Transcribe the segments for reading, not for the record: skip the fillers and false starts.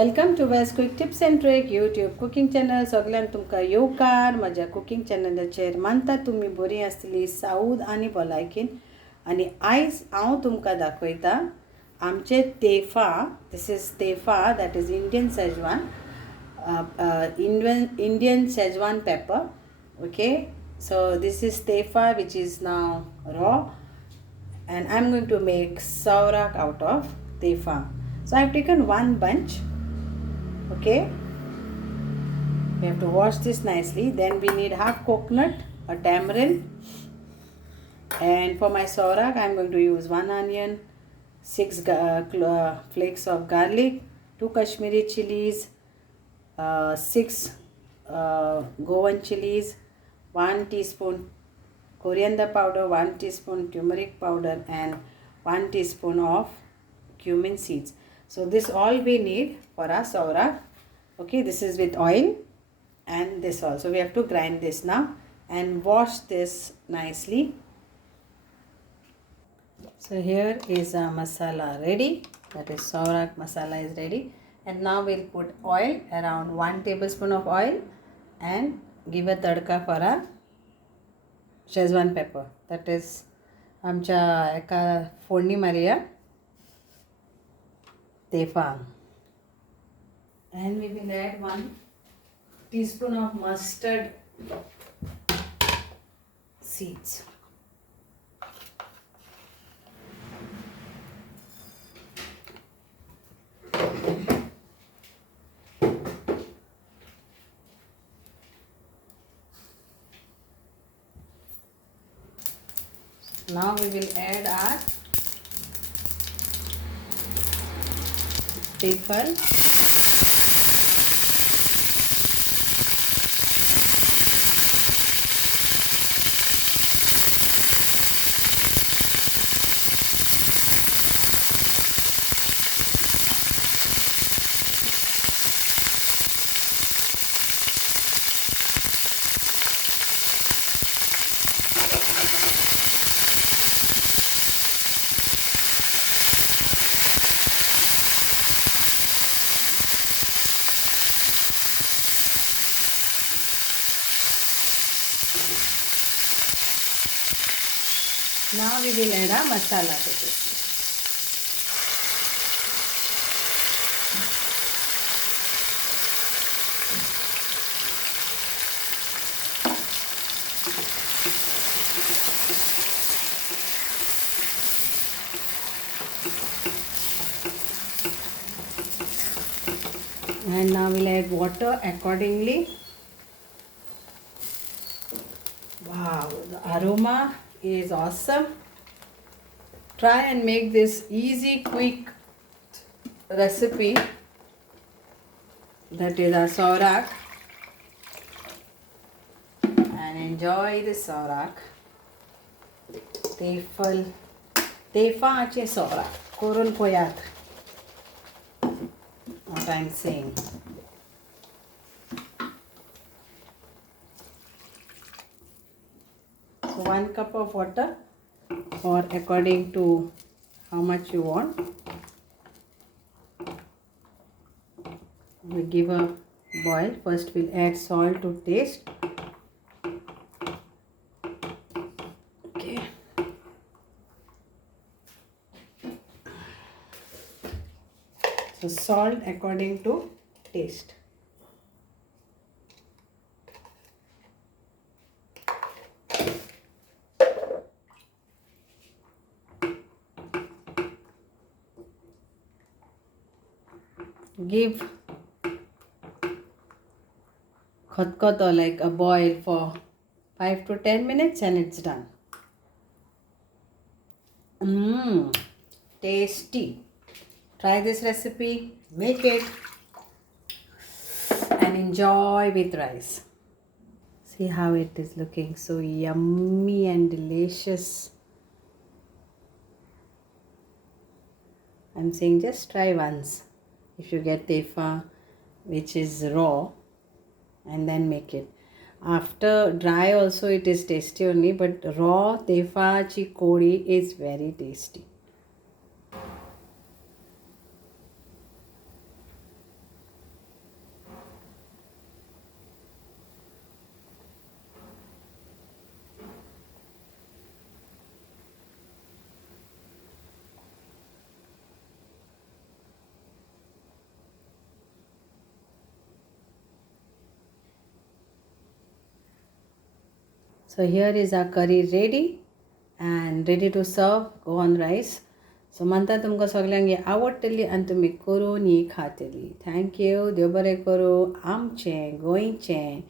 Welcome to veg quick tips and trick YouTube cooking channel. सगळ्यांक तुमकां येवकार म्हज्या कुकिंग चॅनलाचेर. मानता तुमी बरी आसतली साऊद आनी भलायकेन. आनी आयज हांव तुमकां दाखयता आमचे तेफा. दिस इज तेफा, that is Indian Schezwan, Indian Schezwan pepper. Okay, so this is tefa which is now raw, and I'm going to make sorak out of tefa. So I've taken one bunch. Okay, we have to wash this nicely. Then we need half coconut, a tamarind, and for my sorak I'm going to use 1 onion, 6 flakes of garlic, 2 Kashmiri chilies, 6 Goan chilies, 1 teaspoon coriander powder, 1 teaspoon turmeric powder, and 1 teaspoon of cumin seeds. So this all we need for our sorak. Okay, this is with oil and this also. We have to grind this now and wash this nicely. So here is our masala ready. That is sorak masala is ready. And now we'll put oil, around 1 tablespoon of oil, and give a tadka for our Szechuan pepper. That is आमच्या एका फोडणी Maria tefa. And we will add 1 teaspoon of mustard seeds. Now we will add our Tefal. Now we will add our masala to this. And now we'll add water accordingly. Wow, the aroma is awesome. Try and make this easy, quick recipe. That is our sorak. And enjoy the sorak. Tefal. Tefa ache sorak. Korun koyat. What I'm saying. So 1 cup of water, or according to how much you want. We give a boil. First we'll add salt to taste. Okay. So salt according to taste. Give khotkhot, or like a boil, for 5 to 10 minutes and it's done. Tasty. Try this recipe, make it, and enjoy with rice. See how it is looking so yummy and delicious. I'm saying just try once. If you get tefa which is raw, and then make it. After dry also it is tasty only, but raw tefa chi kodi is very tasty. So here is our curry ready and ready to serve. Go on rice. So म्हणता तुमकां सगल्यांक आवडटली आनी तुमी करून ही खातली. Thank you. देव बरें करूं. आमचें गोंयचें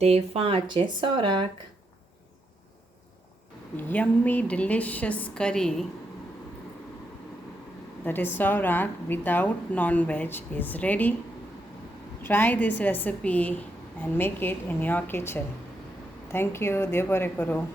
तेफाचें सोराक. Yummy delicious curry, that is sorak without non-veg, is ready. Try this recipe and make it in your kitchen. Thank you. Dev bore karo.